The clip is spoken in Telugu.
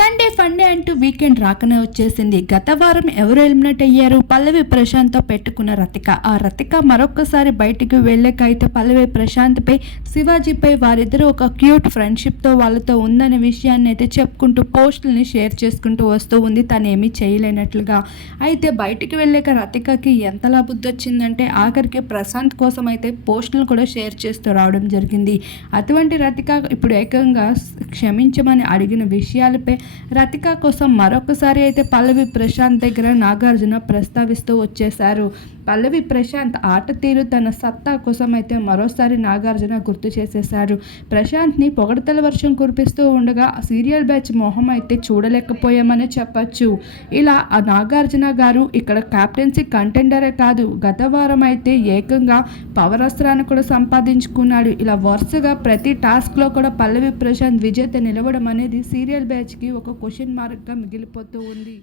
సండే ఫండే అంటూ వీకెండ్ రాకనే వచ్చేసింది. గత వారం ఎవరు ఎలిమినేట్ అయ్యారు? పల్లవి ప్రశాంత్తో పెట్టుకున్న రతిక. ఆ రతిక మరొకసారి బయటికి అయితే పల్లవి ప్రశాంత్పై శివాజీపై వారిద్దరూ ఒక క్యూట్ ఫ్రెండ్షిప్తో వాళ్ళతో ఉందనే విషయాన్ని అయితే చెప్పుకుంటూ పోస్టుల్ని షేర్ చేసుకుంటూ వస్తూ ఉంది. తను ఏమీ చేయలేనట్లుగా. అయితే బయటికి వెళ్ళాక రతికకి ఎంతలా బుద్ధి వచ్చిందంటే ఆఖరికి ప్రశాంత్ కోసం అయితే పోస్టులు కూడా షేర్ చేస్తూ రావడం జరిగింది. అటువంటి రతిక ఇప్పుడు ఏకంగా క్షమించమని అడిగిన విషయాలపై రతిక కోసం మరొకసారి అయితే పల్లవి ప్రశాంత్ దగ్గర నాగార్జున ప్రస్తావిస్తూ వచ్చేశారు. పల్లవి ప్రశాంత్ ఆట తీరు తన సత్తా కోసం అయితే మరోసారి నాగార్జున గుర్తు చేసేశారు. ప్రశాంత్ని పొగడతల వర్షం కురిపిస్తూ ఉండగా సీరియల్ బ్యాచ్ మొహం అయితే చూడలేకపోయామని చెప్పచ్చు. ఇలా ఆ నాగార్జున గారు ఇక్కడ కెప్టెన్సీ కంటెండరే కాదు గత వారం అయితే ఏకంగా పవర్ అస్త్రాన్ని కూడా సంపాదించుకున్నాడు. ఇలా వరుసగా ప్రతి టాస్క్లో కూడా పల్లవి ప్రశాంత్ విజేత నిలవడం అనేది సీరియల్ బ్యాచ్కి ఒక క్వశ్చన్ మార్క్గా మిగిలిపోతూ ఉంది.